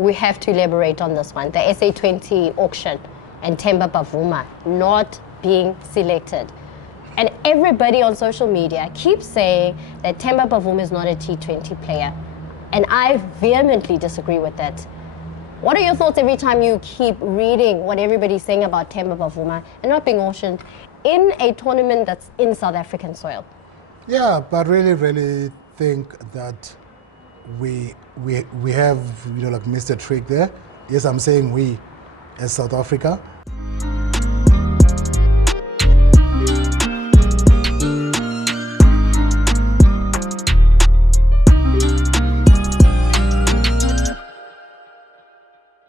we have to elaborate on this one. The SA20 auction and Temba Bavuma not being selected. And everybody on social media keeps saying that Temba Bavuma is not a T20 player. And I vehemently disagree with that. What are your thoughts every time you keep reading what everybody's saying about Temba Bavuma and not being auctioned in a tournament that's in South African soil? Yeah, but really think that we have, you know, like missed a trick there. Yes, I'm saying we as South Africa.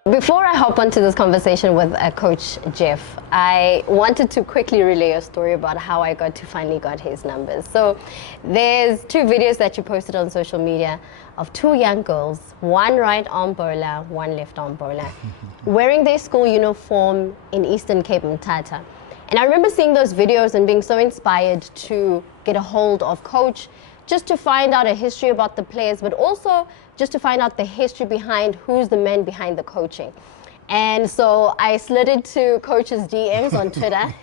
Before I hop onto this conversation with Coach Geoff, I wanted to quickly relay a story about how I finally got his numbers. So there's 2 videos that you posted on social media of 2 young girls, one right arm bowler, one left arm bowler, wearing their school uniform in Eastern Cape, Mthatha. And I remember seeing those videos and being so inspired to get a hold of Coach, just to find out a history about the players, but also just to find out the history behind who's the man behind the coaching. And so I slid into Coach's DMs on Twitter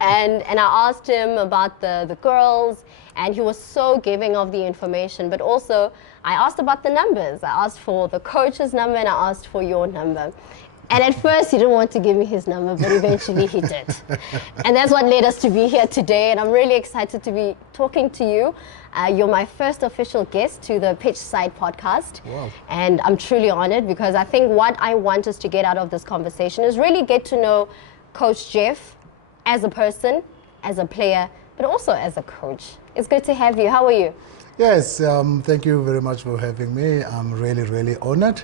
and I asked him about the girls, and he was so giving of the information, but also I asked about the numbers. I asked for the coach's number and I asked for your number. And at first he didn't want to give me his number, but eventually he did. And that's what led us to be here today, and I'm really excited to be talking to you. You're my first official guest to the PITCHSIDE podcast. Wow. And I'm truly honored, because I think what I want us to get out of this conversation is really get to know Coach Geoff as a person, as a player, but also as a coach. It's good to have you. How are you? Yes, thank you very much for having me. I'm really honored.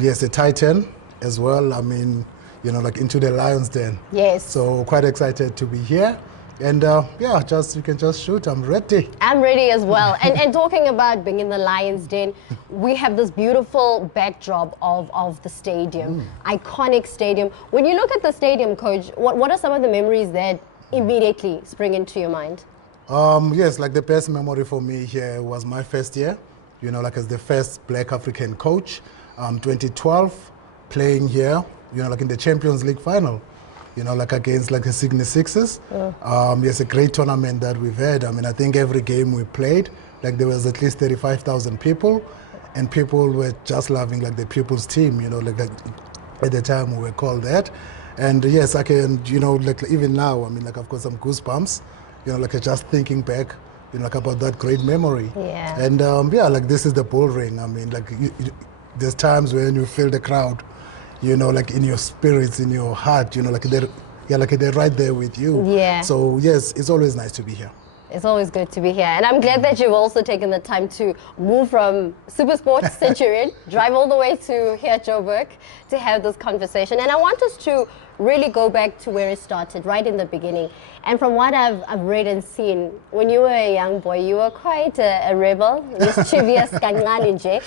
Yes, a Titan as well. I mean, you know, like into the lion's den. Yes. So quite excited to be here. And yeah, you can just shoot. I'm ready. I'm ready as well. And talking about being in the lion's den, we have this beautiful backdrop of the stadium, iconic stadium. When you look at the stadium, Coach, what are some of the memories that immediately spring into your mind? Yes, like the best memory for me here was my first year, you know, like as the first Black African coach, 2012, playing here, you know, like in the Champions League final, you know, like against like the Sydney Sixers. Yes, a great tournament that we've had. I mean, I think every game we played, like there was at least 35,000 people, and people were just loving like the People's Team, you know, like at the time we were called that. And yes, I can, you know, like even now, I mean, like I've got some goosebumps, you know, like just thinking back, you know, like about that great memory. Yeah. And yeah, like this is the bull ring. I mean, like there's times when you feel the crowd, you know, like in your spirits, in your heart, you know, like they're right there with you. Yeah. So yes, it's always nice to be here. It's always good to be here. And I'm glad that you've also taken the time to move from Supersport Centurion, drive all the way to here at Joburg to have this conversation. And I want us to really go back to where it started, right in the beginning. And from what I've read and seen, when you were a young boy, you were quite a rebel, mischievous, kancane.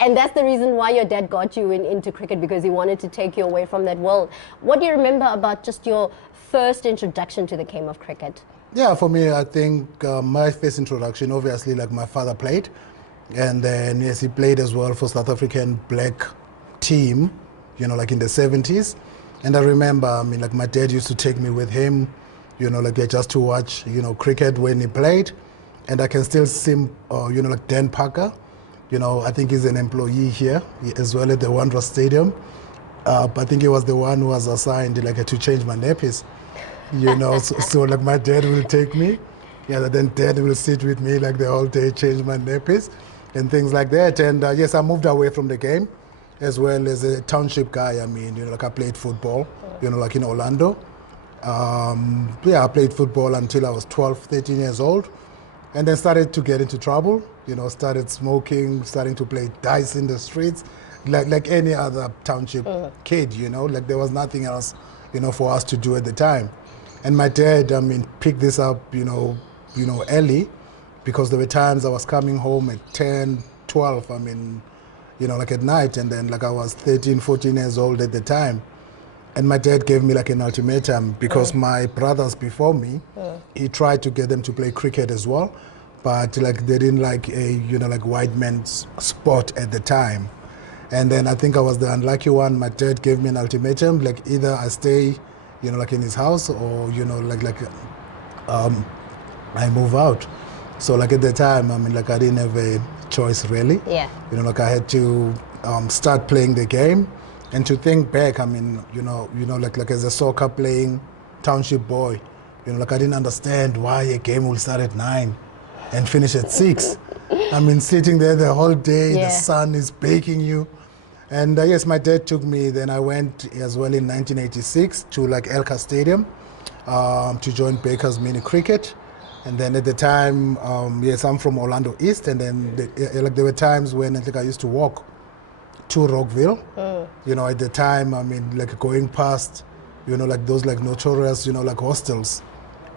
And that's the reason why your dad got you into cricket, because he wanted to take you away from that world. What do you remember about just your first introduction to the game of cricket? Yeah, for me, I think my first introduction, obviously, like my father played. And then, yes, he played as well for South African black team, you know, like in the 70s. And I remember, I mean, like my dad used to take me with him, you know, like just to watch, you know, cricket when he played. And I can still see, you know, like Dan Parker, you know, I think he's an employee here as well at the Wanderers Stadium. But I think he was the one who was assigned like to change my nappies. You know, so like my dad will take me, yeah, then dad will sit with me like the whole day, change my nappies and things like that. And yes, I moved away from the game as well as a township guy. I mean, you know, like I played football, you know, like in Orlando. Yeah, I played football until I was 12, 13 years old, and then started to get into trouble, you know, started smoking, starting to play dice in the streets, like any other township kid, you know, like there was nothing else, you know, for us to do at the time. And my dad, I mean, picked this up, you know, early, because there were times I was coming home at 10, 12, I mean, you know, like at night, and then like I was 13, 14 years old at the time. And my dad gave me like an ultimatum, because my brothers before me, he tried to get them to play cricket as well, but like they didn't like a, you know, like white man's sport at the time. And then I think I was the unlucky one. My dad gave me an ultimatum, like either I stay, you know, like in his house, or, you know, I move out. So like at the time, I mean, like I didn't have a choice really. Yeah. You know, like I had to start playing the game. And to think back, I mean, you know, like as a soccer playing township boy, you know, like I didn't understand why a game will start at 9 and finish at 6. I mean, sitting there the whole day, the sun is baking you. And yes, my dad took me. Then I went as well in 1986 to like Elka Stadium to join Baker's mini cricket. And then at the time, yes, I'm from Orlando East. And then like there were times when I think I used to walk to Rockville. You know, at the time, I mean, like going past, you know, like those like notorious, you know, like hostels,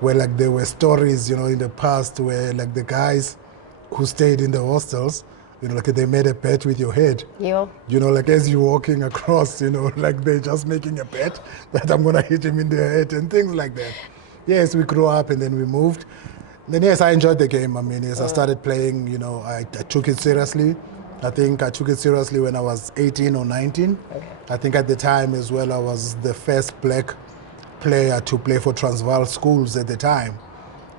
where like there were stories, you know, in the past where like the guys who stayed in the hostels, you know, like they made a bet with your head. You know, like as you're walking across, you know, like they're just making a bet that I'm gonna hit him in the head and things like that. Yes, we grew up and then we moved. Then yes, I enjoyed the game. I mean, yes, I started playing, you know, I took it seriously. I think I took it seriously when I was 18 or 19. Okay. I think at the time as well, I was the first black player to play for Transvaal schools at the time.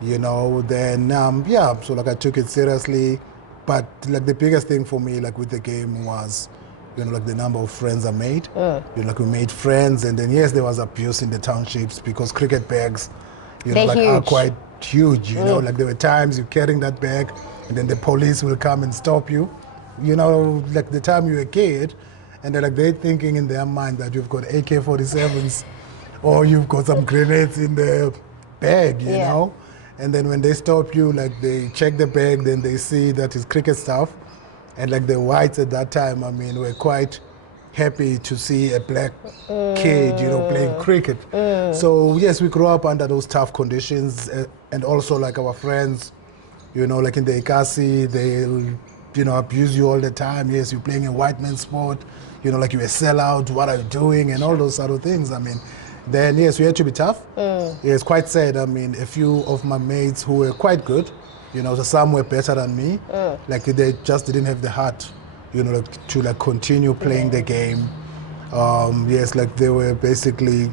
You know, then, yeah, so like I took it seriously. But like the biggest thing for me, like with the game was, you know, like the number of friends I made. You know, like we made friends, and then yes, there was abuse in the townships because cricket bags, you know, like are quite huge. You know, like there were times you're carrying that bag, and then the police will come and stop you. You know, like the time you're a kid, and they're thinking in their mind that you've got AK-47s or you've got some grenades in the bag. You know. And then when they stop you, like they check the bag, then they see that it's cricket stuff. And like the whites at that time, I mean, were quite happy to see a black kid, you know, playing cricket. So yes, we grew up under those tough conditions. And also like our friends, you know, like in the Ikasi, they'll, you know, abuse you all the time. Yes, you're playing a white man's sport, you know, like you're a sellout, what are you doing? And all those sort of things. I mean, then yes, we had to be tough. It's quite sad. I mean, a few of my mates who were quite good, you know, so some were better than me. Like they just didn't have the heart, you know, like, to like continue playing the game. Yes, like they were basically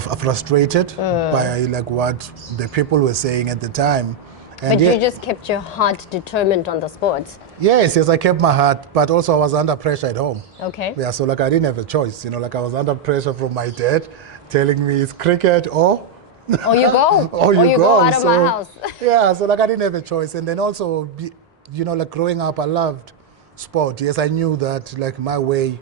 frustrated by like what the people were saying at the time. And but you just kept your heart determined on the sport. Yes, I kept my heart, but also I was under pressure at home. Okay. Yeah, so like I didn't have a choice, you know, like I was under pressure from my dad telling me it's cricket or you go. or you go out of my house. Yeah, so like I didn't have a choice. And then also, you know, like growing up, I loved sport. Yes, I knew that like my way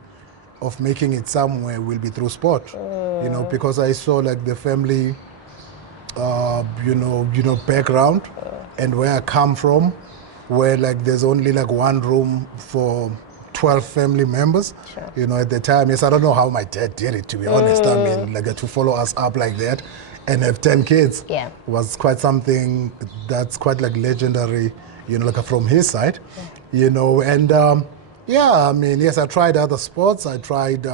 of making it somewhere will be through sport, you know, because I saw like the family, you know, background and where I come from, where like there's only like one room for 12 family members, you know, at the time. Yes, I don't know how my dad did it, to be honest. I mean, like to follow us up like that and have 10 kids was quite something that's quite like legendary, you know, like from his side, you know. And yeah, I mean, yes, I tried other sports. I tried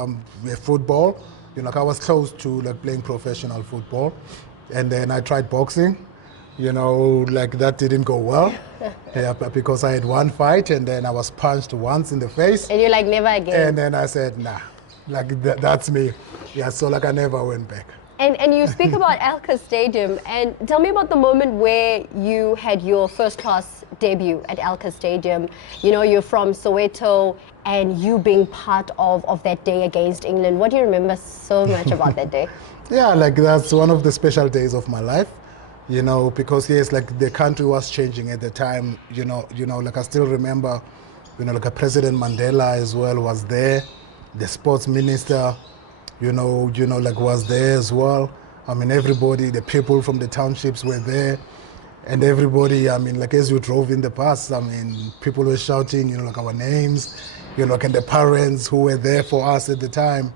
football, you know, like I was close to like playing professional football. And then I tried boxing, you know, like that didn't go well. Yeah, because I had one fight and then I was punched once in the face. And you're like, never again. And then I said, nah, like that's me. Yeah, so like I never went back. And you speak about Elka Stadium, and tell me about the moment where you had your first class debut at Elka Stadium. You know, you're from Soweto and you being part of that day against England. What do you remember so much about that day? Yeah, like that's one of the special days of my life, you know, because yes, like the country was changing at the time, you know, like I still remember, you know, like a President Mandela as well was there, the sports minister, you know, like was there as well. I mean, everybody, the people from the townships were there, and everybody, I mean, like as you drove in the bus, I mean, people were shouting, you know, like our names, you know, like, and the parents who were there for us at the time.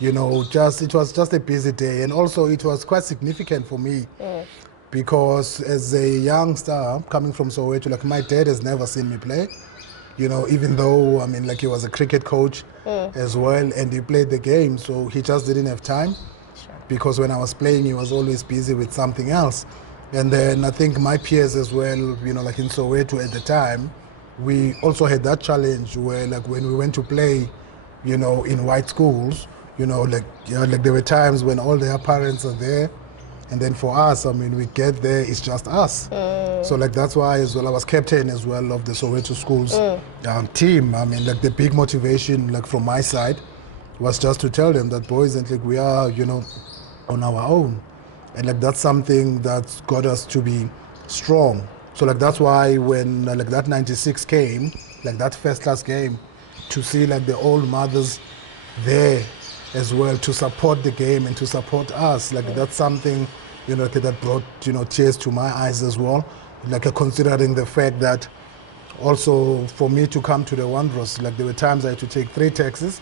You know, it was just a busy day. And also it was quite significant for me because as a youngster coming from Soweto, like my dad has never seen me play, you know, even though, I mean, like he was a cricket coach as well and he played the game. So he just didn't have time because when I was playing, he was always busy with something else. And then I think my peers as well, you know, like in Soweto at the time, we also had that challenge where, like, when we went to play, you know, in white schools, you know, like there were times when all their parents are there, and then for us, I mean, we get there, it's just us. So like that's why as well, I was captain as well of the Soweto schools team. I mean, like the big motivation, like from my side, was just to tell them that, boys, and like we are, you know, on our own, and like that's something that's got us to be strong. So like that's why when like that 96 came, like that first class game, to see like the old mothers there as well to support the game and to support us, like that's something, you know, that brought, you know, tears to my eyes as well. Like considering the fact that also for me to come to the Wanderers, like there were times I had to take 3 taxis,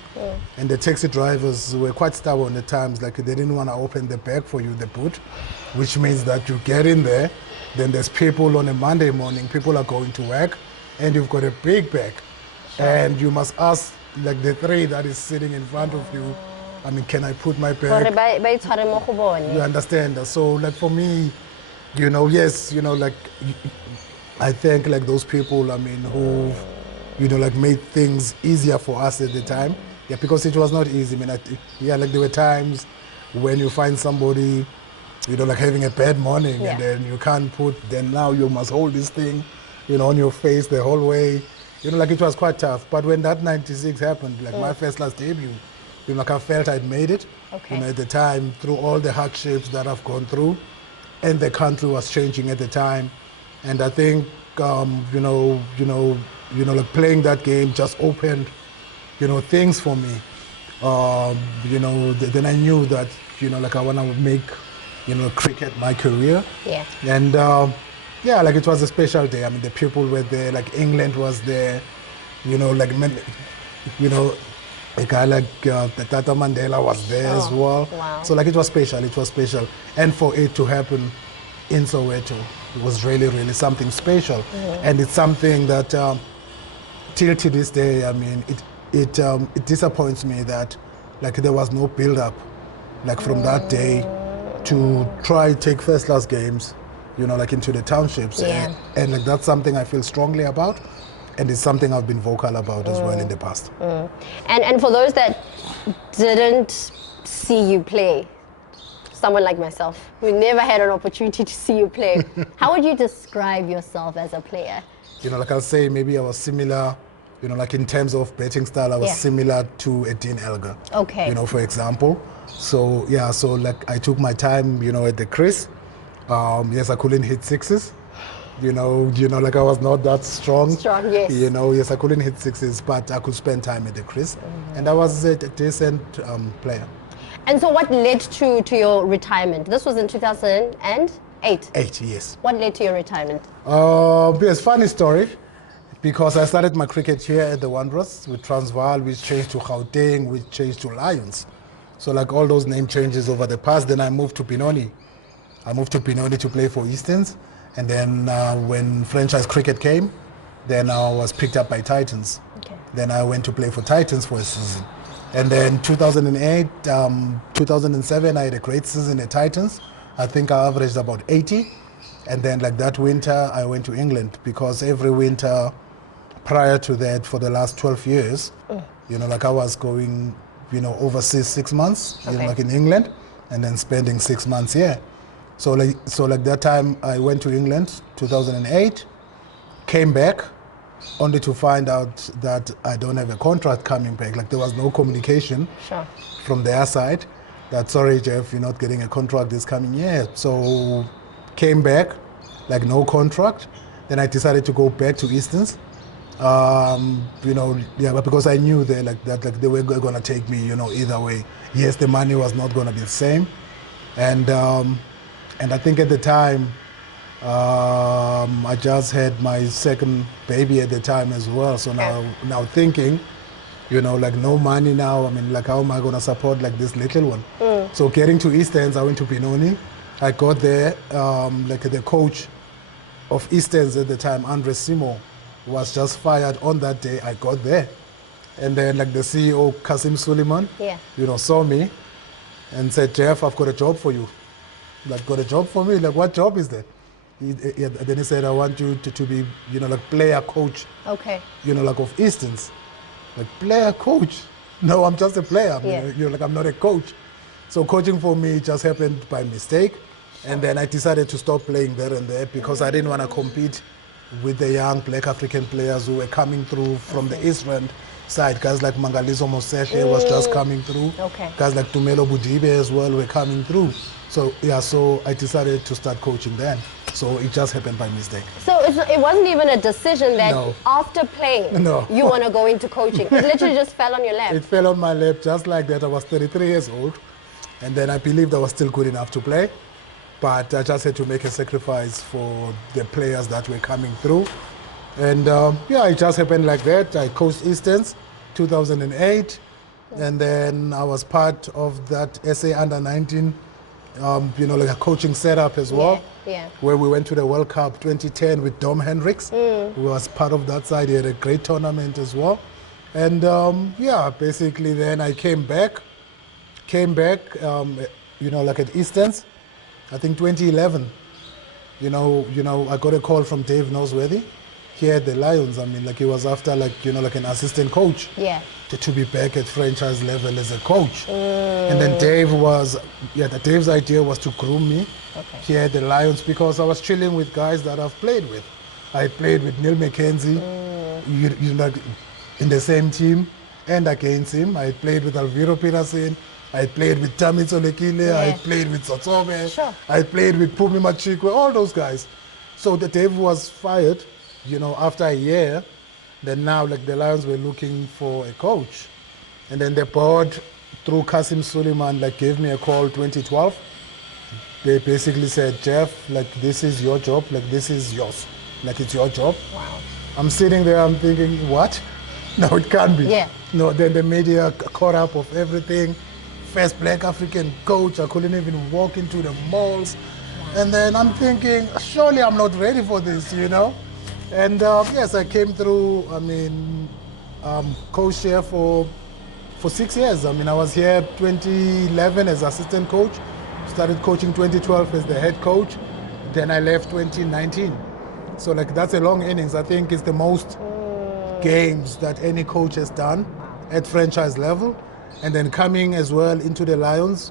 and the taxi drivers were quite stubborn at times. Like they didn't want to open the bag for you, the boot, which means that you get in there, then there's people on a Monday morning, people are going to work, and you've got a big bag, and you must ask like the 3 that is sitting in front of you, I mean, can I put my bag? You understand? So like for me, you know, yes, you know, like I thank like those people, I mean, who, you know, like made things easier for us at the time. Yeah, because it was not easy. I mean, like there were times when you find somebody, you know, like having a bad morning, and then you can't then now you must hold this thing, you know, on your face the whole way. You know, like it was quite tough. But when that 96 happened, like my first class debut, you know, like I felt I'd made it, you know, at the time, through all the hardships that I've gone through, and the country was changing at the time. And I think, you know, like playing that game just opened, you know, things for me. You know, then I knew that, you know, like I want to make, you know, cricket my career. Yeah. And yeah, like it was a special day. I mean, the people were there, like England was there, you know, like, you know, a guy like Tata Mandela was there as well. Wow. So like it was special. And for it to happen in Soweto, it was really, really something special. And it's something that till to this day, I mean, it disappoints me that like there was no build-up, like from that day to try take first-class games, you know, like into the townships. And like that's something I feel strongly about. And it's something I've been vocal about as well in the past. And for those that didn't see you play, someone like myself, who never had an opportunity to see you play, how would you describe yourself as a player? You know, like I'll say maybe I was similar, you know, like in terms of batting style, I was similar to a Dean Elgar. Okay. You know, for example. So, yeah, so like I took my time, you know, at the crease. Yes, I couldn't hit sixes. You know, like I was not that strong. Strong, yes. You know, yes, I couldn't hit sixes, but I could spend time at the crease. And I was a decent player. And so what led to your retirement? This was in 2008? 8, yes. What led to your retirement? It's a funny story, because I started my cricket here at the Wanderers with Transvaal, which changed to Gauteng, which changed to Lions. So like all those name changes over the past, then I moved to Benoni. I moved to Benoni to play for Easterns. And then when franchise cricket came, then I was picked up by Titans. Okay. Then I went to play for Titans for a season. And then 2008, 2007, I had a great season at Titans. I think I averaged about 80. And then like that winter, I went to England, because every winter prior to that, for the last 12 years, you know, like I was going, you know, overseas 6 months, you know, like in England, and then spending 6 months here. So like that time I went to England, 2008, came back, only to find out that I don't have a contract coming back. Like there was no communication from their side that, sorry, Jeff, you're not getting a contract this coming year. So came back, like no contract. Then I decided to go back to Easterns. You know, yeah, but because I knew they like they were gonna take me, you know, either way. Yes, the money was not gonna be the same, and I think at the time, I just had my second baby at the time as well. So now thinking, you know, like no money now. I mean, like how am I gonna support like this little one? So getting to Easterns, I went to Benoni. I got there, like the coach of Easterns at the time, Andre Simo, was just fired on that day. I got there. And then like the CEO, Kasim Suleiman, you know, saw me and said, Jeff, I've got a job for you. Like, got a job for me? Like, what job is that? Then he said, I want you to be, you know, like player coach, Okay. you know, like of Eastons. Like player coach. No, I'm just a player. Yeah. You know, like I'm not a coach. So coaching for me just happened by mistake. And then I decided to stop playing there and there because I didn't want to compete with the young black African players who were coming through from the East Rand side. Guys like Mangaliso Mosehle was just coming through. Okay. Guys like Tumelo Budibe as well were coming through. So yeah, so I decided to start coaching then. So it just happened by mistake. So it wasn't even a decision that No. after playing you want to go into coaching. It literally just fell on your lap. It fell on my lap just like that. I was 33 years old, and then I believed I was still good enough to play. But I just had to make a sacrifice for the players that were coming through. And yeah, it just happened like that. I coached Easterns 2008, and then I was part of that SA Under-19, you know, like a coaching setup as well. Yeah. Where we went to the World Cup 2010 with Dom Hendricks, who was part of that side. He had a great tournament as well. And yeah, basically then I came back, you know, like at Easterns, I think 2011. You know, I got a call from Dave Noseworthy here at the Lions. I mean, like he was after, like, you know, like an assistant coach. Yeah. To be back at franchise level as a coach. And then Dave's idea was to groom me here at the Lions because I was chilling with guys that I've played with. I played with Neil McKenzie, you know, in the same team and against him. I played with Alviro Peterson. I played with Tamitso Lekile. I played with Tsotsobe. Sure. I played with Pumi Machikwe, all those guys. So the Dave was fired, you know, after a year. Then now, like, the Lions were looking for a coach. And then the board, through Kasim Suleiman, like, gave me a call 2012. They basically said, Jeff, like, this is your job. Like, this is yours. Like, it's your job. Wow. I'm sitting there, I'm thinking, what? No, it can't be. Yeah. No, then the media caught up of everything. First black African coach, I couldn't even walk into the malls. And then I'm thinking, surely I'm not ready for this, you know? And yes, I came through, I mean, coach here for 6 years. I mean, I was here 2011 as assistant coach, started coaching 2012 as the head coach, then I left 2019. So like that's a long innings. I think it's the most games that any coach has done at franchise level. And then coming as well into the Lions,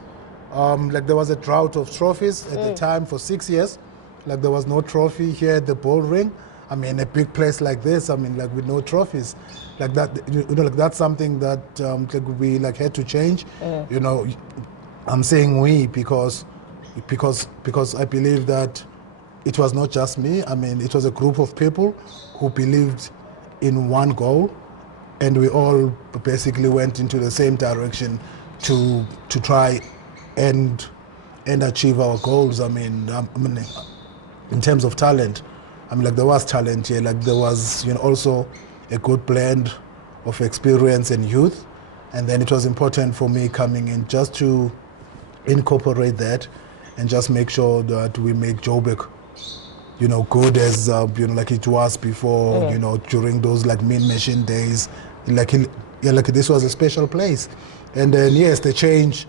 like there was a drought of trophies at the time for 6 years. Like there was no trophy here at the Bull Ring. I mean, a big place like this, I mean, like with no trophies, like that, you know, like that's something that like we like had to change. You know, I'm saying we because I believe that it was not just me. I mean, it was a group of people who believed in one goal, and we all basically went into the same direction to try and achieve our goals. I mean, in terms of talent, I mean, like there was talent here, like there was, you know, also a good blend of experience and youth. And then it was important for me coming in just to incorporate that and just make sure that we make Joburg, you know, good as, you know, like it was before, you know, during those like mean machine days. Like, yeah, like this was a special place. And then, yes, the change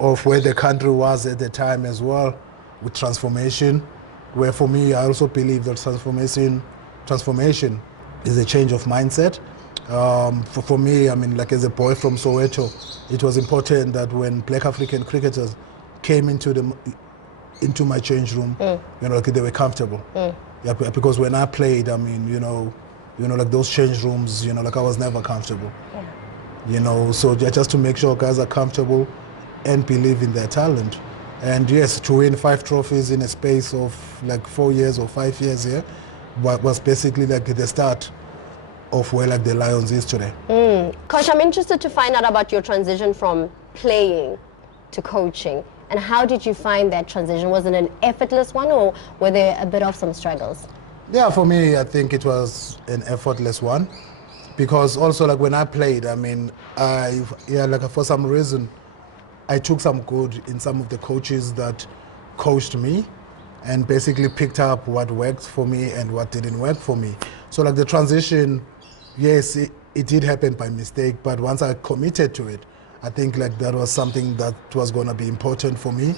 of where the country was at the time as well with transformation, where for me, I also believe that transformation is a change of mindset. For me, I mean, like as a boy from Soweto, it was important that when black African cricketers came into my change room, you know, like they were comfortable. Yeah, because when I played, I mean, you know, like those change rooms, you know, like I was never comfortable. You know, so just to make sure guys are comfortable and believe in their talent. And yes, to win 5 trophies in a space of like 4 years or 5 years here was basically like the start of where like the Lions is today. Coach, I'm interested to find out about your transition from playing to coaching. And how did you find that transition? Was it an effortless one, or were there a bit of some struggles? Yeah, for me, I think it was an effortless one. Because also like when I played, I mean, like for some reason, I took some good in some of the coaches that coached me and basically picked up what worked for me and what didn't work for me. So like the transition, yes, it did happen by mistake, but once I committed to it, I think like that was something that was going to be important for me.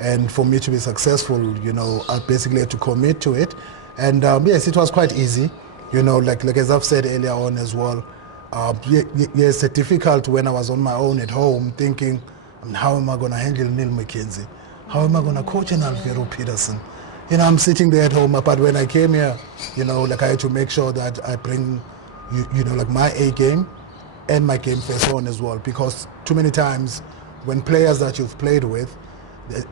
And for me to be successful, you know, I basically had to commit to it. And yes, it was quite easy, you know, like as I've said earlier on as well. Yes, it's difficult when I was on my own at home thinking, how am I going to handle Neil McKenzie? How am I going to coach an Alvaro Peterson? You know, I'm sitting there at home, but when I came here, you know, like I had to make sure that I bring, you know, like my A game and my game face on as well, because too many times when players that you've played with,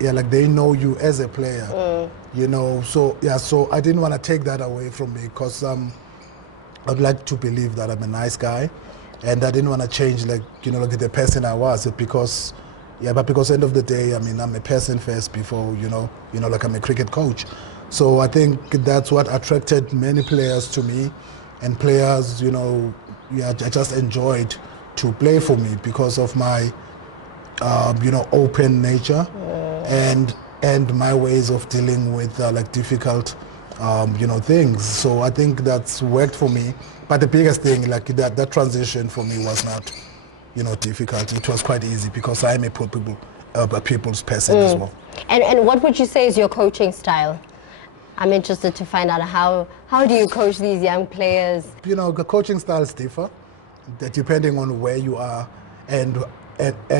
yeah, like they know you as a player, you know. So yeah, so I didn't want to take that away from me, because I'd like to believe that I'm a nice guy, and I didn't want to change, like, you know, like the person I was, because yeah, but because end of the day, I mean, I'm a person first before, you know, like I'm a cricket coach. So I think that's what attracted many players to me, and players, you know, yeah, I just enjoyed to play for me because of my you know, open nature and my ways of dealing with like difficult you know, things. So I think that's worked for me. But the biggest thing, like that transition for me was not, you know, difficult. It was quite easy because I'm a people's person as well. And what would you say is your coaching style? I'm interested to find out how do you coach these young players? You know, the coaching styles differ depending on where you are and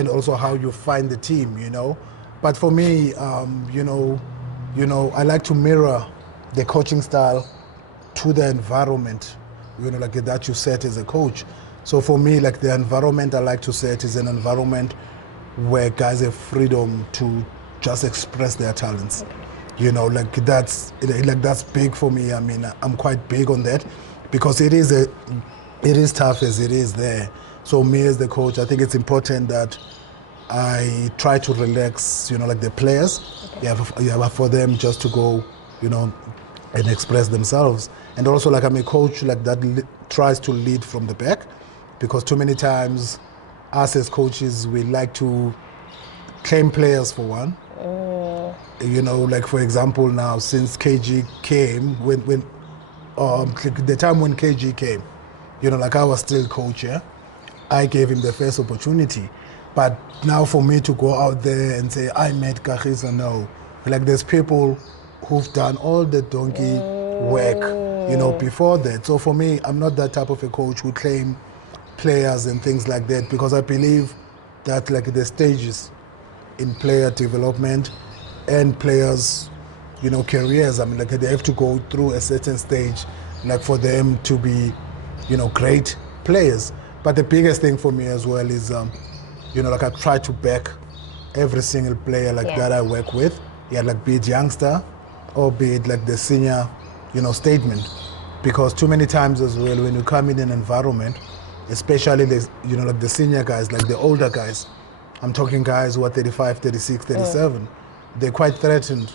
also how you find the team, you know. But for me, you know, I like to mirror the coaching style to the environment, you know, like that you set as a coach. So for me, like the environment I like to set is an environment where guys have freedom to just express their talents. You know, like that's big for me. I mean, I'm quite big on that because it is tough as it is there. So me as the coach, I think it's important that I try to relax, you know, like the players, for them just to go, you know, and express themselves. And also, like, I'm a coach like that tries to lead from the back, because too many times us as coaches, we like to claim players for one. You know, like for example now, since KG came, when the time when KG came, you know, like I was still coach, yeah? I gave him the first opportunity. But now for me to go out there and say, I met Kagiso, no. Like there's people who've done all the donkey work, you know, before that. So for me, I'm not that type of a coach who claim players and things like that, because I believe that like the stages in player development and players, you know, careers, I mean, like they have to go through a certain stage, like for them to be, you know, great players. But the biggest thing for me as well is, you know, like I try to back every single player like that I work with, like be it youngster or be it like the senior, you know, statement. Because too many times as well, when you come in an environment, especially the, you know, like the senior guys, like the older guys, I'm talking guys who are 35, 36, 37, they're quite threatened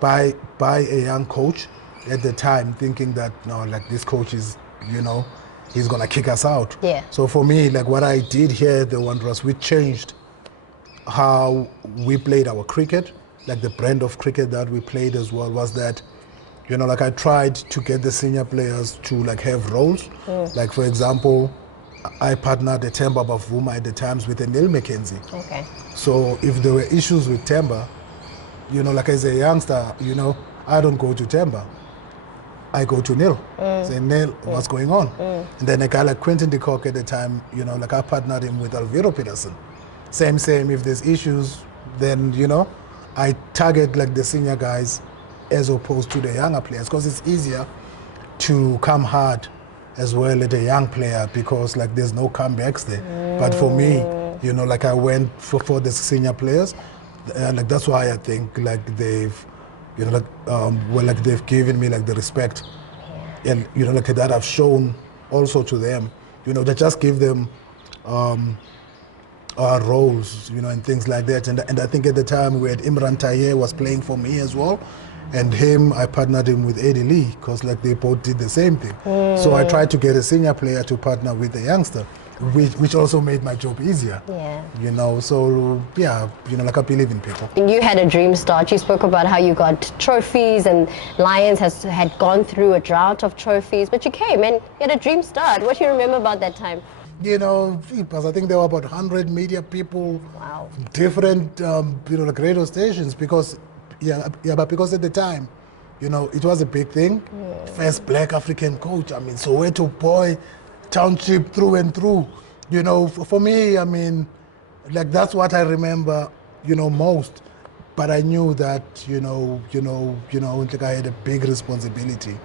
by a young coach at the time, thinking that, no, like this coach is, you know, he's gonna kick us out. So for me, like what I did here at the Wanderers, we changed how we played our cricket, like the brand of cricket that we played as well was that, you know, like I tried to get the senior players to like have roles. Like for example, I partnered at Temba Bavuma at the times with Neil McKenzie. So if there were issues with Temba, you know, like as a youngster, you know, I don't go to Temba. I go to Neil. Say, Neil, what's going on? And then a guy like Quentin de Kock at the time, you know, like I partnered him with Alvaro Peterson. Same, if there's issues, then, you know, I target like the senior guys as opposed to the younger players, because it's easier to come hard as well at a young player because like there's no comebacks there. But for me, you know, like I went for the senior players, like that's why I think like they've, you know, like well, like they've given me like the respect, and you know, like that I've shown also to them. You know, they just give them roles, you know, and things like that. And I think at the time we had Imran Taye was playing for me as well, and I partnered him with Eddie Lee because like they both did the same thing. So I tried to get a senior player to partner with a youngster, which also made my job easier. You know, so yeah, you know, like I believe in people. You had a dream start. You spoke about how you got trophies and Lions had gone through a drought of trophies, but you came and you had a dream start. What do you remember about that time? you know, because I think there were about 100 media people, Wow. different, you know, like radio stations, because, but because at the time, you know, it was a big thing. First black African coach, I mean, Soweto boy, township through and through. You know, for me, I mean, like that's what I remember, you know, most. But I knew that, like I had a big responsibility.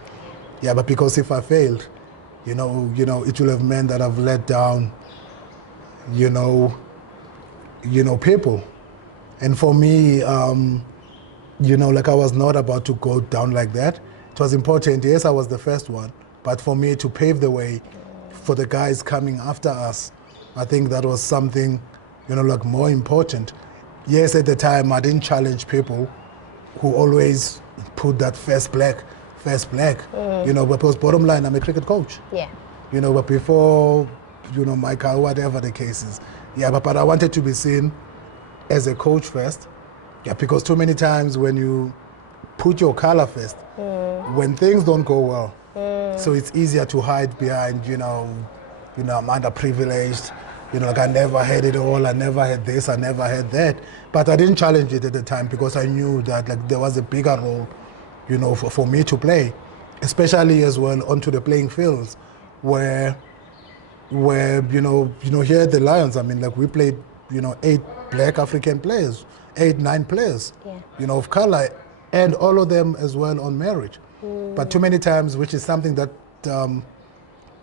Yeah, but because if I failed, it will have meant that I've let down, you know, people. And for me, like I was not about to go down like that. It was important. Yes, I was the first one, but for me to pave the way for the guys coming after us, I think that was something, like more important. Yes, at the time I didn't challenge people who always put that first black. But because bottom line, I'm a cricket coach. Yeah. But before, Michael, whatever the case is. Yeah, but I wanted to be seen as a coach first. Yeah, because too many times when you put your color first, when things don't go well, so it's easier to hide behind, I'm underprivileged, like I never had it all, I never had this, I never had that. But I didn't challenge it at the time because I knew that like there was a bigger role, for me to play, especially as well onto the playing fields where here at the Lions, I mean, like we played, 8 black African players, 9 players, of color, and all of them as well on merit. But too many times, which is something that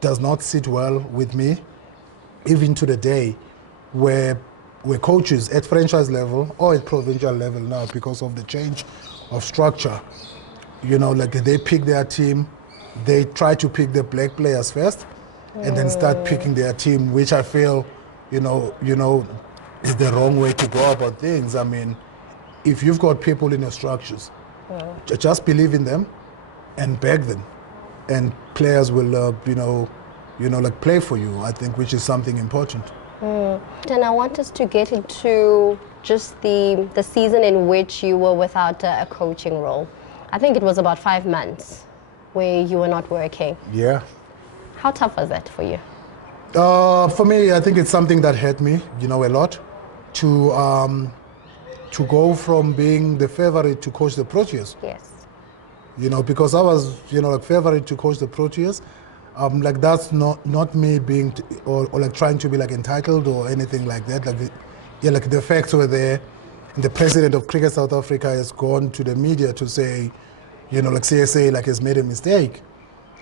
does not sit well with me, even to the day, where coaches at franchise level or at provincial level now, because of the change of structure, like they pick their team, they try to pick the black players first, and then start picking their team, which I feel, is the wrong way to go about things. I mean, if you've got people in your structures, just believe in them and back them, and players will, like play for you, I think, which is something important. And I want us to get into just the season in which you were without a coaching role. I think it was about 5 months where you were not working. Yeah. How tough was that for you? For me, I think it's something that hurt me, a lot, to go from being the favorite to coach the Proteas. Yes. Because I was, like favorite to coach the Proteas. Like that's not me being or like trying to be like entitled or anything like that. Like the facts were there. And the president of Cricket South Africa has gone to the media to say, like CSA like has made a mistake,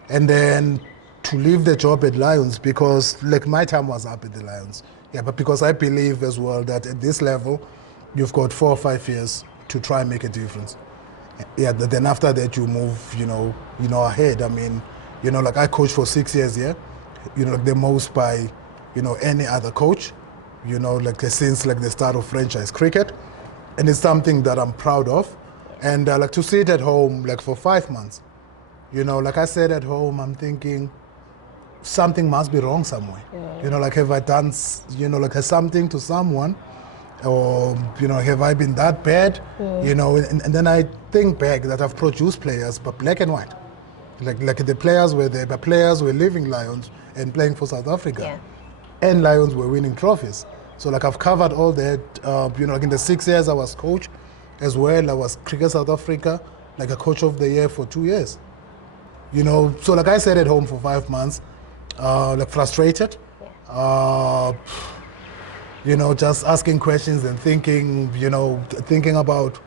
and then to leave the job at Lions because like my time was up at the Lions. Yeah, but because I believe as well that at this level, you've got 4 or 5 years to try and make a difference. Yeah, then after that you move, ahead. I mean, like I coached for 6 years here, like the most by, any other coach, like since like the start of franchise cricket. And it's something that I'm proud of. And like to sit at home like for 5 months, like I said at home, I'm thinking something must be wrong somewhere. Like have I done, like something to someone, or have I been that bad? And then I think back that I've produced players, but black and white. Like the players were there, but players were leaving Lions and playing for South Africa, and Lions were winning trophies. So like I've covered all that. Like in the 6 years I was coach, as well I was Cricket South Africa, like a coach of the year for 2 years. So like I sat at home for 5 months, like frustrated, just asking questions and thinking, thinking about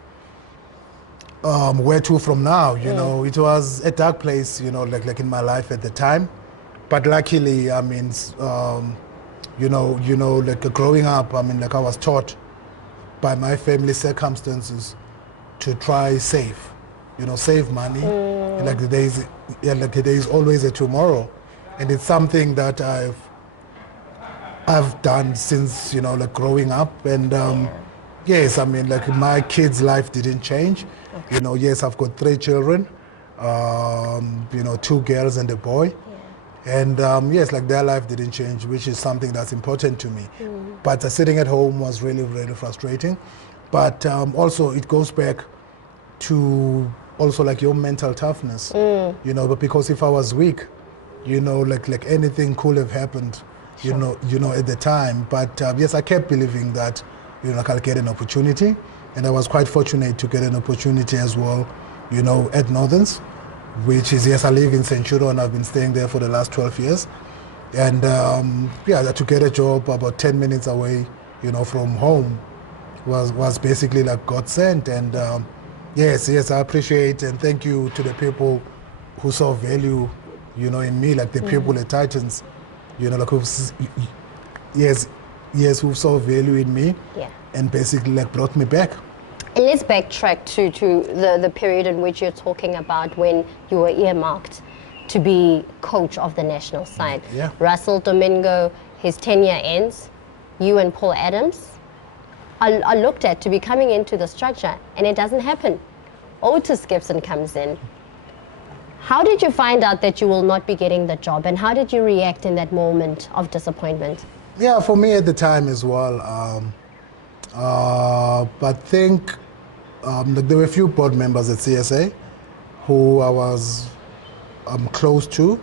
where to from now. It was a dark place, like in my life at the time, but luckily, I mean, like growing up, I mean, like I was taught by my family circumstances to try save money. Like there is always a tomorrow, and it's something that I've done since like growing up. And yes, I mean, like my kids' life didn't change. Yes, I've got 3 children, 2 girls and a boy. And yes, like their life didn't change, which is something that's important to me. But sitting at home was really, really frustrating. But also it goes back to also like your mental toughness, but because if I was weak, like anything could have happened, you know, at the time. But yes, I kept believing that, you know, like I'll get an opportunity, and I was quite fortunate to get an opportunity as well, you know, at Northerns, which is, yes, I live in Centurion, and I've been staying there for the last 12 years. And yeah, to get a job about 10 minutes away, you know, from home was basically like God sent. And yes, I appreciate and thank you to the people who saw value, you know, in me, like the people at Titans, you know, like who saw value in me, and basically like brought me back. And let's backtrack to the period in which you're talking about when you were earmarked to be coach of the national side. Yeah. Russell Domingo, his tenure ends. You and Paul Adams are looked at to be coming into the structure, and it doesn't happen. Otis Gibson comes in. How did you find out that you will not be getting the job, and how did you react in that moment of disappointment? Yeah, for me at the time as well, I think like there were a few board members at CSA who I was close to.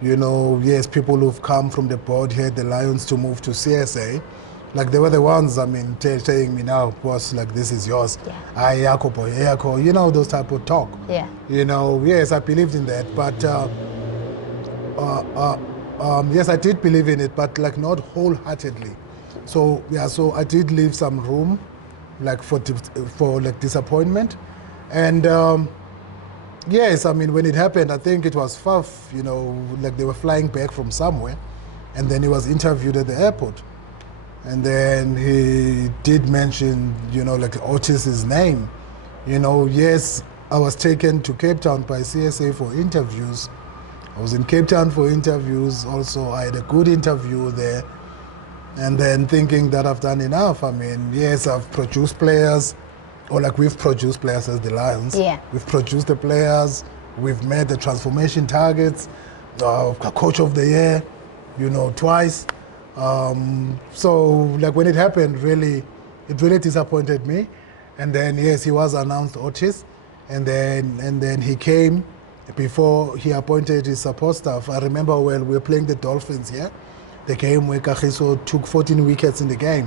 You know, yes, people who've come from the board here at the Lions to move to CSA, like they were the ones, I mean, telling me now, boss, like this is yours. Yeah. You know, those type of talk. Yeah. You know, yes, I believed in that, but yes, I did believe in it, but like not wholeheartedly. So yeah, so I did leave some room, like for like disappointment, and yes, I mean when it happened, I think it was Faf. You know, like they were flying back from somewhere, and then he was interviewed at the airport, and then he did mention, you know, like Otis's name. You know, yes, I was taken to Cape Town by CSA for interviews. I was in Cape Town for interviews. Also, I had a good interview there. And then thinking that I've done enough. I mean, yes, I've produced players, or like we've produced players as the Lions. Yeah. We've produced the players. We've met the transformation targets. Coach of the year, you know, twice. So like when it happened, it really disappointed me. And then yes, he was announced Otis, and then he came before he appointed his support staff. I remember when we were playing the Dolphins here. The game where Kagiso took 14 wickets in the game.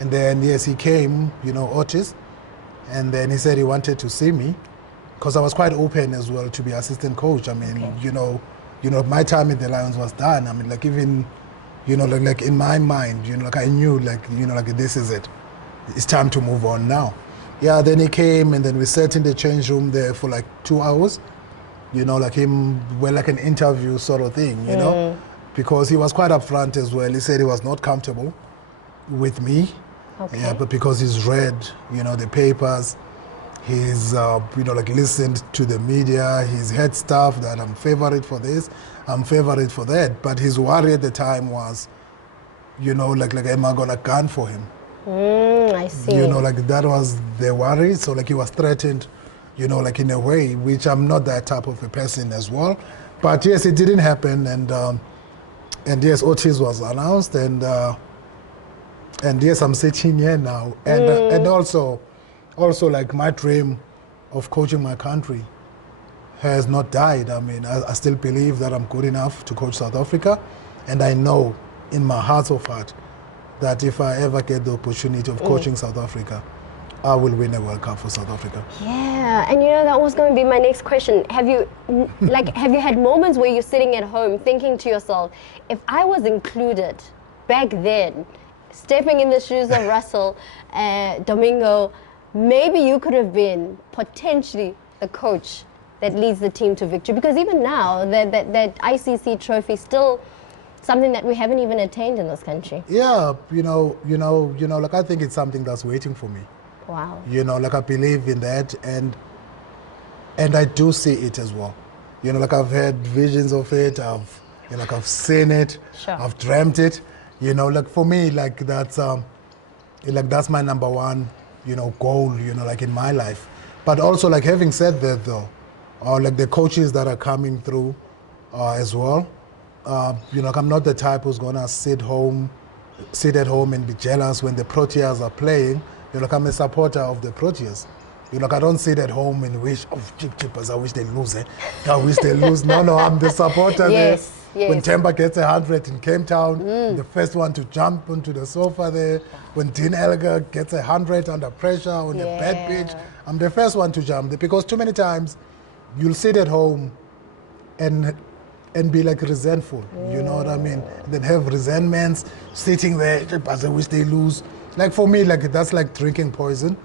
And then, yes, he came, you know, Otis, and then he said he wanted to see me because I was quite open as well to be assistant coach. I mean, you know, my time in the Lions was done. I mean, like even, you know, like in my mind, you know, like I knew, like, you know, like this is it. It's time to move on now. Yeah, then he came, and then we sat in the change room there for like 2 hours, you know, like like an interview sort of thing, you know. Because he was quite upfront as well. He said he was not comfortable with me. Yeah, but because he's read, you know, the papers, he's, you know, like listened to the media, he's heard stuff that I'm favorite for this, I'm favorite for that. But his worry at the time was, you know, like am I gonna gun for him? I see. You know, like that was the worry. So like he was threatened, you know, like in a way, which I'm not that type of a person as well. But yes, it didn't happen, and yes, Otis was announced, and yes, I'm sitting here now, and also like my dream of coaching my country has not died. I mean, I still believe that I'm good enough to coach South Africa, and I know in my heart of heart that if I ever get the opportunity of coaching South Africa, I will win a World Cup for South Africa. Yeah, and you know, that was going to be my next question. Have you had moments where you're sitting at home thinking to yourself, if I was included back then, stepping in the shoes of Russell Domingo, maybe you could have been potentially the coach that leads the team to victory? Because even now, that ICC trophy still something that we haven't even attained in this country. Yeah, you know, like I think it's something that's waiting for me. Wow. You know, like I believe in that, and I do see it as well. You know, like I've had visions of it, I've seen it, I've dreamt it. You know, like for me, like that's my number one, you know, goal, you know, like in my life. But also, like having said that though, like the coaches that are coming through as well, you know, like I'm not the type who's gonna sit at home and be jealous when the Proteas are playing. You know, like I'm a supporter of the Proteas. You know, like I don't sit at home and wish, oh, chippers, I wish they lose. I wish they lose. No, I'm the supporter yes. When Temba gets 100 in Cape Town, the first one to jump onto the sofa there. When Dean Elgar gets 100 under pressure on a bad pitch, I'm the first one to jump. Because too many times, you'll sit at home and be like resentful, you know what I mean? Then have resentments, sitting there, I wish they lose. Like for me, like that's like drinking poison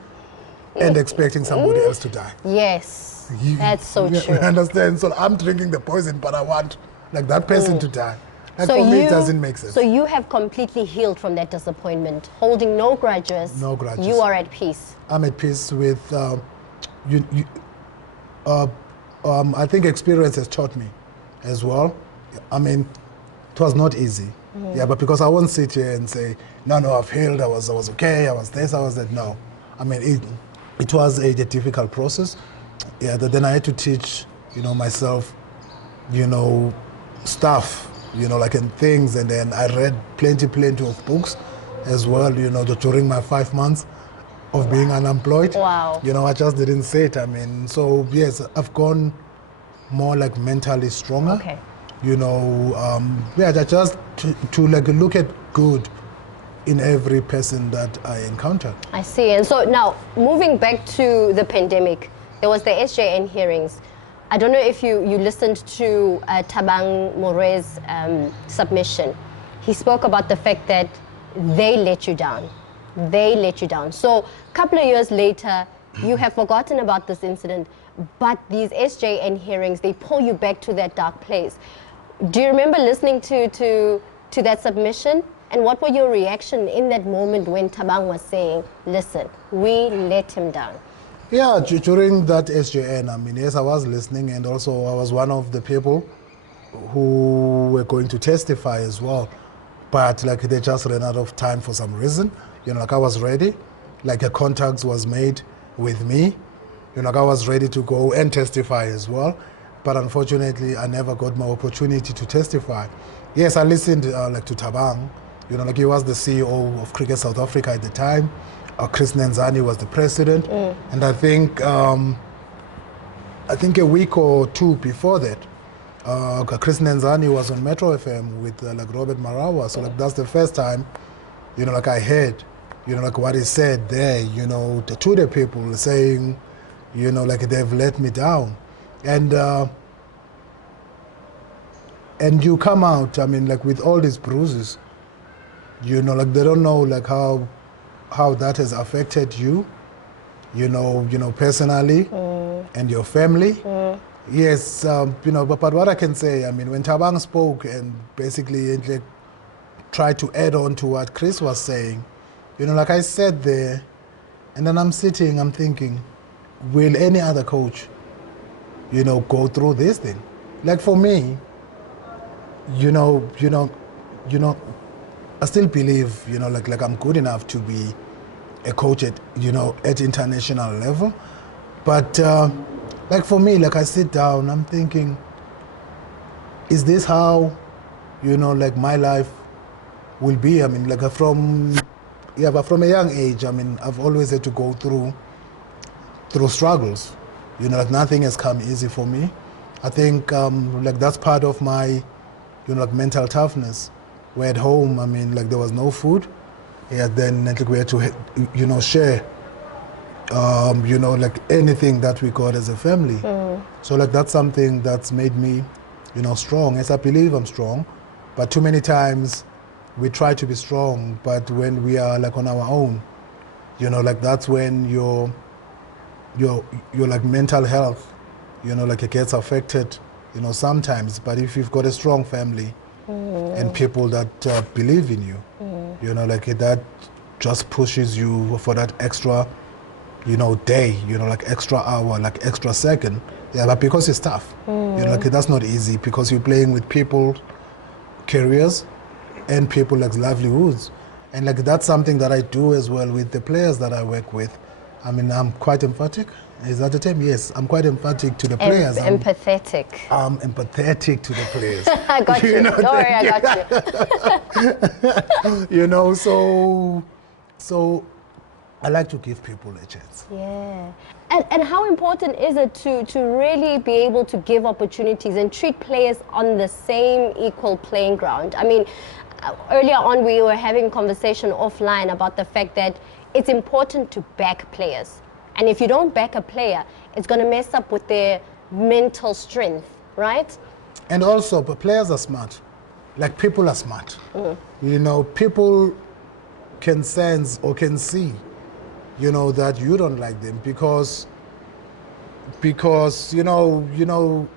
and expecting somebody else to die. Yes, that's so true. You understand? So I'm drinking the poison, but I want like that person to die. Like so for me, it doesn't make sense. So you have completely healed from that disappointment, holding no grudges. No grudges. You are at peace. I'm at peace with, I think experience has taught me as well. I mean, it was not easy. Yeah, but because I won't sit here and say, no, I've healed, I was okay, I was this, I was that. No. I mean, it was a difficult process. Yeah, but then I had to teach, myself, stuff, like in things. And then I read plenty of books as well, during my 5 months of being unemployed. Wow. I just didn't say it. I mean, so yes, I've gone more like mentally stronger. Okay. Just to like look at good in every person that I encounter. I see. And so now, moving back to the pandemic, there was the SJN hearings. I don't know if you listened to Thabang More's submission. He spoke about the fact that they let you down. They let you down. So a couple of years later, you have forgotten about this incident, but these SJN hearings, they pull you back to that dark place. Do you remember listening to that submission? And what were your reaction in that moment when Thabang was saying, listen, we let him down? Yeah, during that SJN, I mean, yes, I was listening, and also I was one of the people who were going to testify as well. But like they just ran out of time for some reason. Like I was ready, like a contact was made with me. Like I was ready to go and testify as well. But unfortunately, I never got my opportunity to testify. Yes, I listened like to Thabang. Like he was the CEO of Cricket South Africa at the time. Chris Nenzani was the president. And I think a week or two before that, Chris Nenzani was on Metro FM with like Robert Marawa. So like that's the first time, like I heard, like what he said there, to the people saying, like they've let me down. And you come out, I mean, like with all these bruises, like they don't know like how that has affected you, personally and your family. Yes, but what I can say, I mean, when Thabang spoke and basically like, tried to add on to what Chris was saying, like I said there, and then I'm sitting, I'm thinking, will any other coach, go through this thing? Like for me, I still believe, like I'm good enough to be a coach at, at international level. But like for me, like I sit down, I'm thinking, is this how, like my life will be? I mean, like but from a young age, I mean, I've always had to go through struggles. Like nothing has come easy for me. I think like that's part of my, like mental toughness. We're at home, I mean, like there was no food. Yeah, then like we had to, share, like anything that we got as a family. So like that's something that's made me, strong. Yes, I believe I'm strong, but too many times we try to be strong, but when we are like on our own, like that's when your like mental health, like it gets affected, sometimes. But if you've got a strong family and people that believe in you, like that just pushes you for that extra, day, like extra hour, like extra second. Yeah, but because it's tough, like that's not easy because you're playing with people, careers, and people like livelihoods. And like that's something that I do as well with the players that I work with. I mean, I'm quite emphatic. Is that the term? Yes, I'm quite emphatic to the players. Empathetic. I'm empathetic to the players. I got you. Don't worry, I got you. So I like to give people a chance. Yeah. And how important is it to really be able to give opportunities and treat players on the same equal playing ground? I mean, earlier on we were having a conversation offline about the fact that it's important to back players. And if you don't back a player, it's going to mess up with their mental strength, right? And also, but players are smart. Like, people are smart. You know, people can sense or can see, you know, that you don't like them because you know,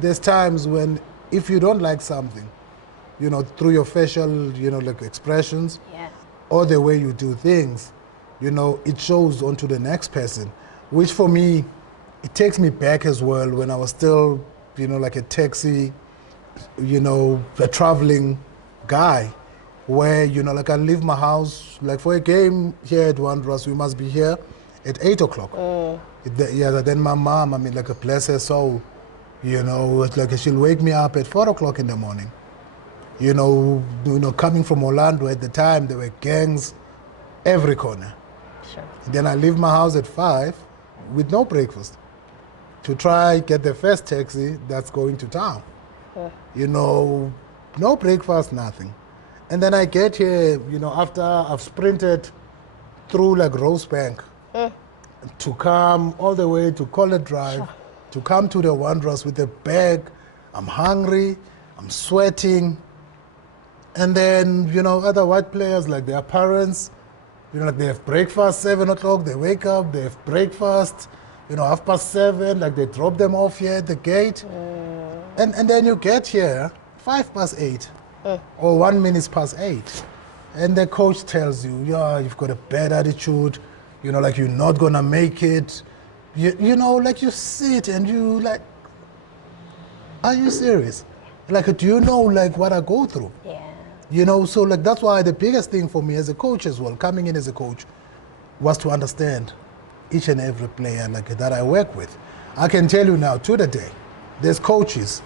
there's times when if you don't like something, you know, through your facial, you know, like expressions, or the way you do things, you know, it shows onto the next person, which for me, it takes me back as well when I was still, you know, like a taxi, you know, a traveling guy, where, you know, like I leave my house, like for a game here at Wanderers, we must be here at 8 o'clock. Then my mom, I mean, like, a bless her soul, you know, it's like she'll wake me up at 4 o'clock in the morning. You know, coming from Orlando at the time, there were gangs every corner. Sure. Then I leave my house at 5 with no breakfast to try get the first taxi that's going to town. You know, no breakfast, nothing. And then I get here, you know, after I've sprinted through like Rosebank to come all the way to College Drive, to come to the Wanderers with a bag. I'm hungry, I'm sweating. And then, you know, other white players, like their parents, you know, like they have breakfast 7 o'clock, they wake up, they have breakfast, you know, 7:30, like they drop them off here at the gate. And then you get here 8:05, or 1 minute past 8. And the coach tells you, yeah, you've got a bad attitude, you know, like you're not gonna make it. You know, like you sit and you like, are you serious? Like, do you know like what I go through? Yeah. You know, so like that's why the biggest thing for me as a coach as well, coming in as a coach, was to understand each and every player like that I work with. I can tell you now, to the day, there's coaches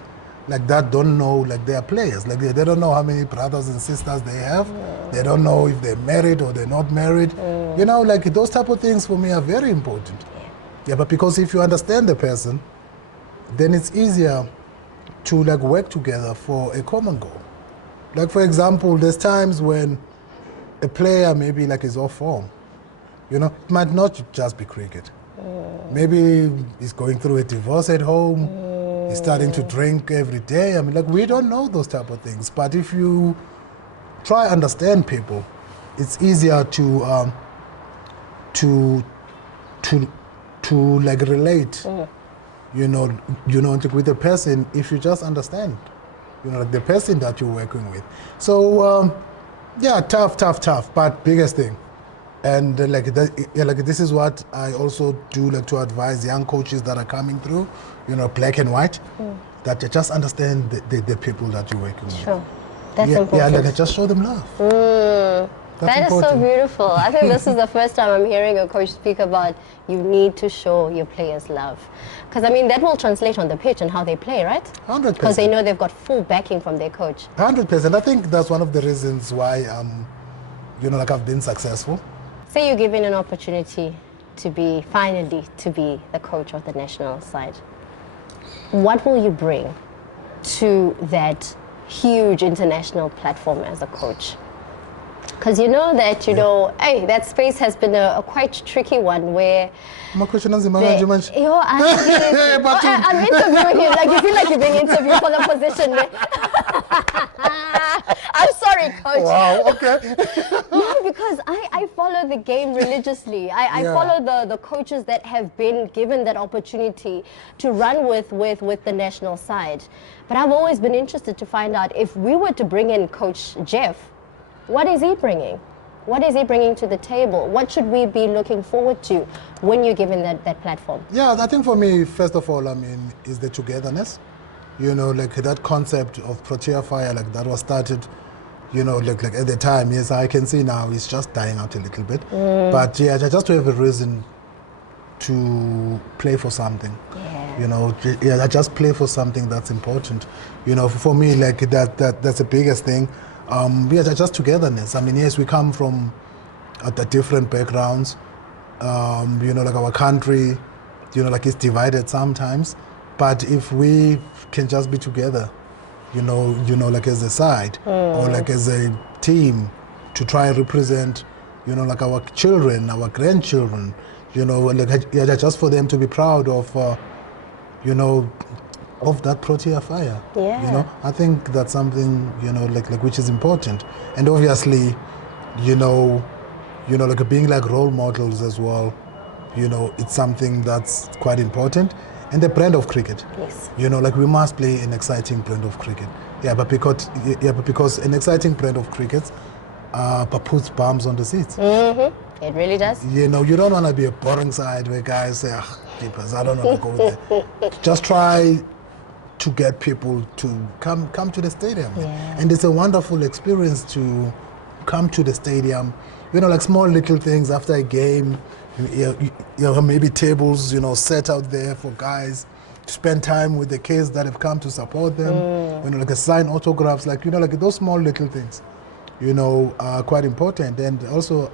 like that don't know like their players. Like they don't know how many brothers and sisters they have. They don't know if they're married or they're not married. You know, like those type of things for me are very important. Yeah, but because if you understand the person, then it's easier to like work together for a common goal. Like, for example, there's times when a player maybe like is off form. You know, it might not just be cricket. Maybe he's going through a divorce at home. He's starting to drink every day. I mean, like, we don't know those type of things. But if you try understand people, it's easier to like relate. You know, with the person if you just understand. You know, like the person that you're working with. So, yeah, tough. But biggest thing, and like this is what I also do, like to advise young coaches that are coming through, you know, black and white, that they just understand the people that you're working with. Sure, that's important. Yeah, like just show them love. That is so beautiful. I think this is the first time I'm hearing a coach speak about you need to show your players love. Because, I mean, that will translate on the pitch and how they play, right? 100%. Because they know they've got full backing from their coach. 100%. I think that's one of the reasons why, you know, like I've been successful. Say you're given an opportunity to finally be the coach of the national side. What will you bring to that huge international platform as a coach? Because you know that, hey, that space has been a quite tricky one where... My question is, I'm interviewing him. Like, you feel like you're being interviewed for the position. I'm sorry, coach. Wow, okay. No, because I follow the game religiously. I follow the coaches that have been given that opportunity to run with the national side. But I've always been interested to find out if we were to bring in Coach Geoff, what is he bringing? What is he bringing to the table? What should we be looking forward to when you're given that platform? Yeah, I think for me, first of all, I mean, is the togetherness. You know, like that concept of Protea Fire, like that was started, you know, like at the time. Yes, I can see now it's just dying out a little bit. But yeah, just to have a reason to play for something. Yeah. You know, I just play for something that's important. You know, for me, like that's the biggest thing. Just togetherness. I mean, yes, we come from different backgrounds, like our country, like it's divided sometimes. But if we can just be together, like as a side or like as a team to try and represent, like our children, our grandchildren, like just for them to be proud of, of that Protea fire. Yeah. I think that's something, like which is important. And obviously, like being like role models as well, it's something that's quite important. And the brand of cricket. Yes. Like we must play an exciting brand of cricket. But because an exciting brand of cricket puts bums on the seats. Mm-hmm. It really does. You don't want to be a boring side where guys say, keepers, I don't want to go there. Just try to get people to come to the stadium. Yeah. And it's a wonderful experience to come to the stadium. Like small little things after a game, maybe tables, set out there for guys to spend time with the kids that have come to support them. Like a sign autographs, like those small little things, are quite important. And also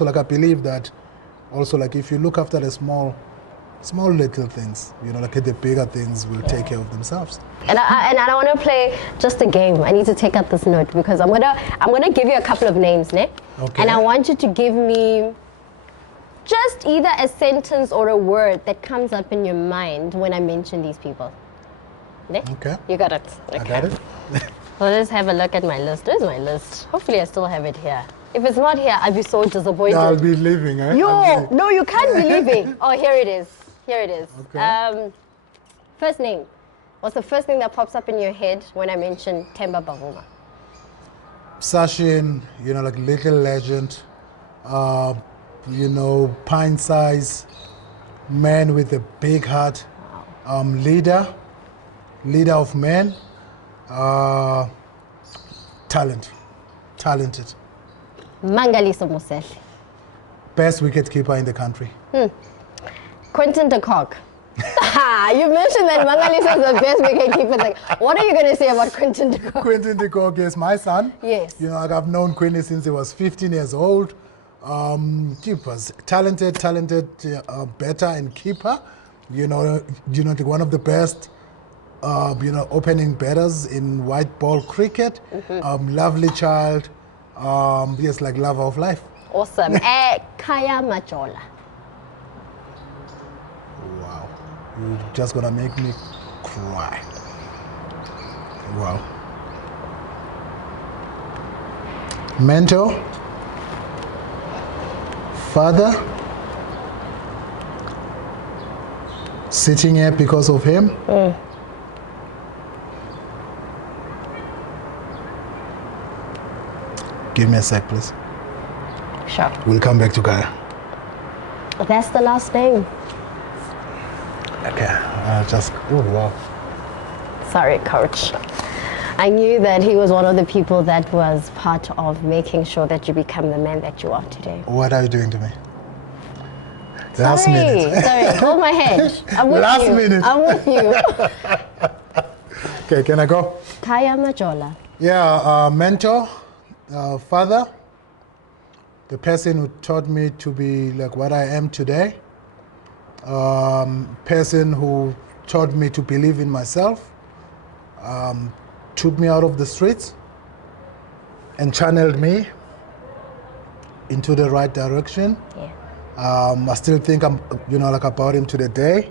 like I believe that also like if you look after the small little things, like the bigger things will take care of themselves. And I want to play just a game. I need to take out this note because I'm gonna give you a couple of names, ne? Okay. And I want you to give me just either a sentence or a word that comes up in your mind when I mention these people. Ne? Okay. You got it. Okay. I got it. Well, let's have a look at my list. Where's my list? Hopefully I still have it here. If it's not here, I'll be so disappointed. I'll be leaving, eh? No, you can't be leaving. Oh, here it is. Here it is. Okay. First name. What's the first thing that pops up in your head when I mention Temba Bavuma? Sachin, like little legend, pint size, man with a big heart, leader of men, talented. Mangaliso Moseli. Best wicket keeper in the country. Quentin de Kock. You mentioned that Mangaliso is the best wicket keeper. What are you going to say about Quentin de Kock? Quentin de Kock is my son. Yes. Like I've known Quentin since he was 15 years old. Keepers, talented, batter and keeper. One of the best, opening batters in white ball cricket. Lovely child. Yes, like lover of life. Awesome. Khaya Majola. Wow, you're just gonna make me cry. Wow. Mentor, father, sitting here because of him. Give me a sec, please. Sure. We'll come back to Khaya. That's the last name. Okay, oh wow. Sorry, coach. I knew that he was one of the people that was part of making sure that you become the man that you are today. What are you doing to me? Last minute. Sorry, hold my hand. I'm with Last you. minute. I'm with you. Okay, can I go? Khaya Majola. Yeah, mentor, father, the person who taught me to be like what I am today, person who taught me to believe in myself, took me out of the streets and channeled me into the right direction. Yeah. I still think I'm, like about him to the day.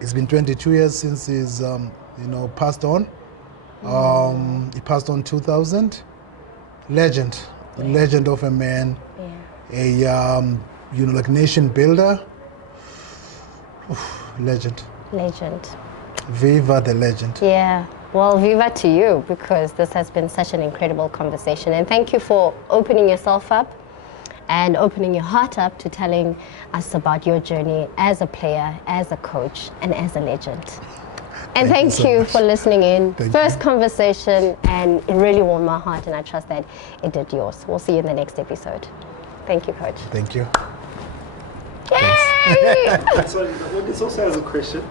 It's been 22 years since he's, passed on. He passed on 2000. Legend of a man. Yeah. A, like nation builder. Legend. Viva the legend. Yeah. Well, viva to you, because this has been such an incredible conversation. And thank you for opening yourself up and opening your heart up to telling us about your journey as a player, as a coach, and as a legend. And thank you for listening in. First conversation, and it really warmed my heart, and I trust that it did yours. We'll see you in the next episode. Thank you, Coach. Thank you. Yay! Sorry, this also has a question.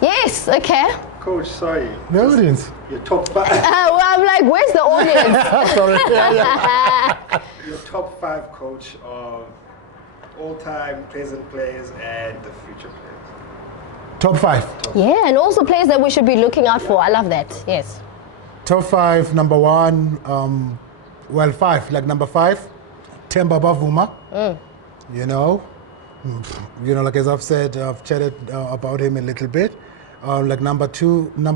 Yes, okay. Coach, sorry. The audience. Your top five. Well, I'm like, where's the audience? Sorry. Your top five, coach, of all-time present players and the future players. Top 5. Yeah, and also players that we should be looking out for. I love that. Yes. Top 5, number 1, well 5, like number 5, Temba Bavuma. Like as I've said, I've chatted about him a little bit. Like number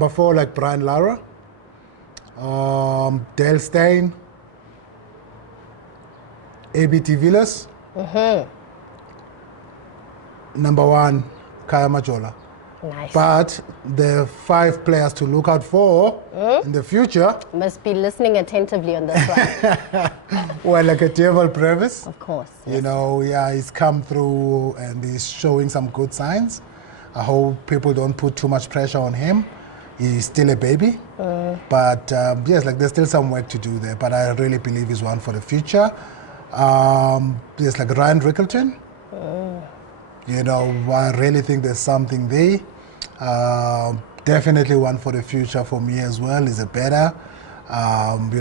4, like Brian Lara, Dale Steyn, ABT Villas. Number 1, Khaya Majola. Nice. But the 5 players to look out for in the future. Must be listening attentively on this one. Well, like a Devil Previs. Of course. He's come through and he's showing some good signs. I hope people don't put too much pressure on him. He's still a baby. But yes, like there's still some work to do there. But I really believe he's one for the future. Yes, like Ryan Rickleton. I really think there's something there. Definitely one for the future for me as well. He's a better,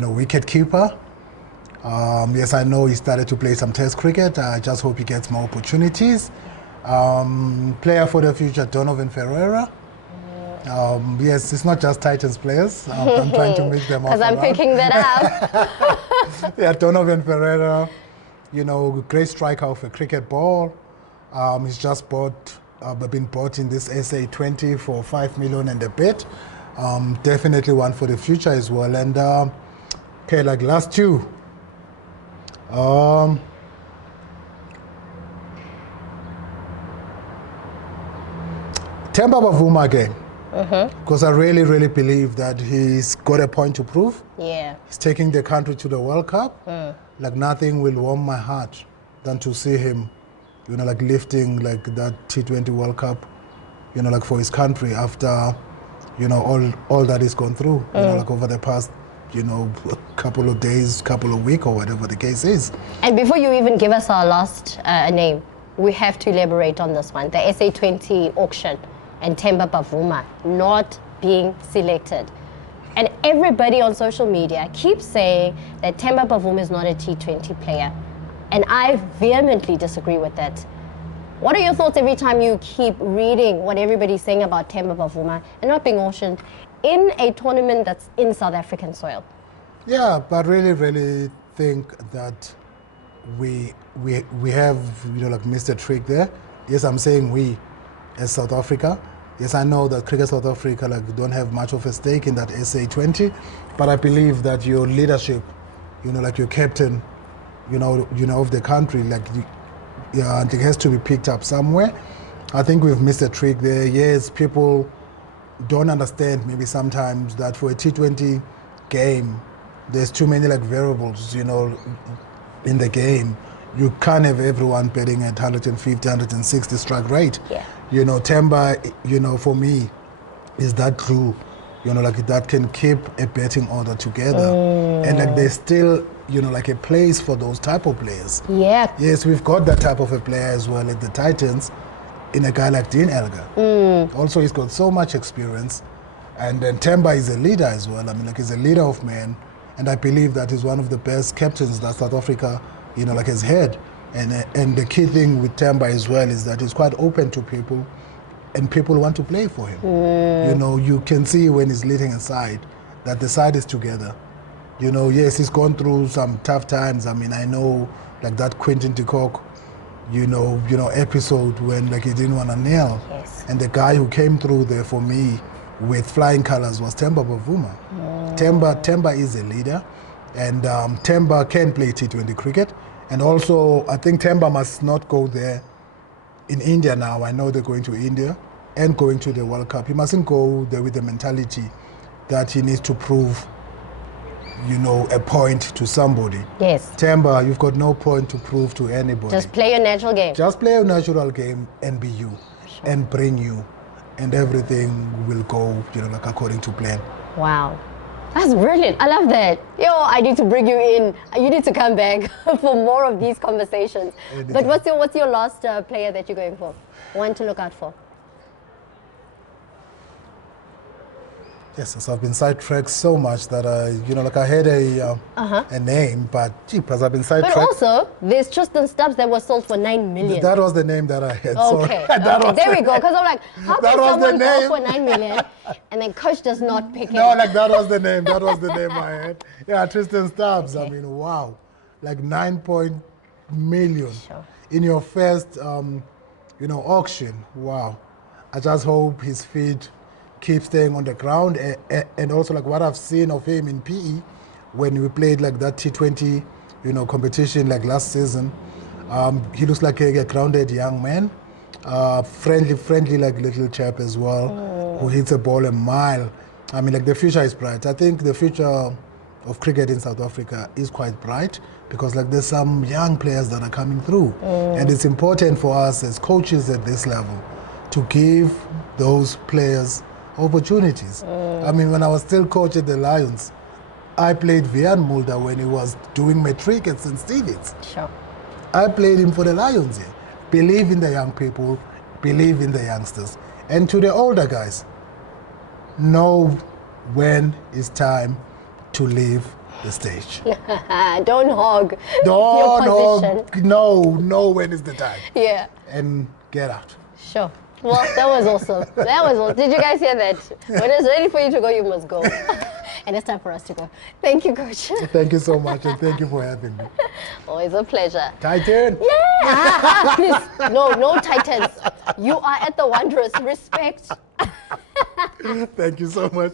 wicket keeper. Yes, I know he started to play some test cricket. I just hope he gets more opportunities. Player for the future, Donovan Ferreira. Yes, it's not just Titans players. I'm trying to make them up. Because I'm picking that up. Yeah, Donovan Ferreira, great striker of a cricket ball. He's just been bought in this SA20 for 5 million and a bit. Definitely one for the future as well. And like last 2. Temba Bavuma again. Because I really, really believe that he's got a point to prove. Yeah. He's taking the country to the World Cup. Like nothing will warm my heart than to see him like lifting like that T20 World Cup, like for his country after, all that he's gone through, like over the past, couple of days, couple of weeks or whatever the case is. And before you even give us our last name, we have to elaborate on this one, the SA20 auction and Temba Bavuma not being selected. And everybody on social media keeps saying that Temba Bavuma is not a T20 player. And I vehemently disagree with that. What are your thoughts every time you keep reading what everybody's saying about Temba Bavuma and not being auctioned in a tournament that's in South African soil? Yeah, but really, really think that we have, like Mr. Trick there. Yes, I'm saying we as South Africa. Yes, I know that Cricket South Africa don't have much of a stake in that SA20, but I believe that your leadership, like your captain, of the country, and it has to be picked up somewhere. I think we've missed a trick there. Yes, people don't understand maybe sometimes that for a T20 game, there's too many variables, in the game. You can't have everyone betting at 150, 160 strike rate. Yeah. Temba, for me, is that glue, that can keep a betting order together. And there's still, a place for those type of players. Yeah. Yes, we've got that type of a player as well at the Titans in a guy like Dean Elgar. Also, he's got so much experience. And then Temba is a leader as well. He's a leader of men. And I believe that he's one of the best captains that South Africa, has had. And the key thing with Temba as well is that he's quite open to people and people want to play for him. You can see when he's leading a side that the side is together. Yes, he's gone through some tough times. I know that Quentin de Kock, episode when he didn't want to nail. Yes. And the guy who came through there for me with flying colors was Temba Bavuma. Temba is a leader, and Temba can play T20 cricket. And also, I think Temba must not go there in India now. I know they're going to India and going to the World Cup. He mustn't go there with the mentality that he needs to prove, a point to somebody. Yes. Temba, you've got no point to prove to anybody. Just play your natural game. Just play your natural game and be you, and bring you, and everything will go, according to plan. Wow. That's brilliant. I love that. I need to bring you in. You need to come back for more of these conversations. Anytime. But what's your last player that you're going for? One to look out for? Yes, so I've been sidetracked so much that you know, like I had a name, but jeepers, I've been sidetracked. But also, there's Tristan Stubbs that was sold for 9 million. That was the name that I had. Okay, Sorry. there we go. Because I'm like, how That can was someone the go name. for 9 million and then coach does not pick it? No, like that was the name. That was the name I had. Yeah, Tristan Stubbs. Okay. I mean, wow, like 9 million Sure. in your first, you know, auction. Wow. I just hope his feet keep staying on the ground, and also like what I've seen of him in PE when we played like that T20, you know, competition like last season. He looks like a grounded young man, friendly like little chap as well, who hits a ball a mile. I mean, like the future is bright. I think the future of cricket in South Africa is quite bright because like there's some young players that are coming through, and it's important for us as coaches at this level to give those players opportunities. I mean, when I was still coach at the Lions, I played Vian Mulder when he was doing matric at St. Stephen's. Sure. I played him for the Lions here. Believe in the young people, believe in the youngsters. And to the older guys, know when it's time to leave the stage. Don't hog Don't your position. know when is the time. Yeah. And get out. Sure. Well, that was awesome. That was awesome. Did you guys hear that? When it's ready for you to go, you must go. And it's time for us to go. Thank you, Coach. Thank you so much, and thank you for having me. Always a pleasure. Titan. Yeah. Please. No Titans. You are at the Wanderers. Respect. Thank you so much.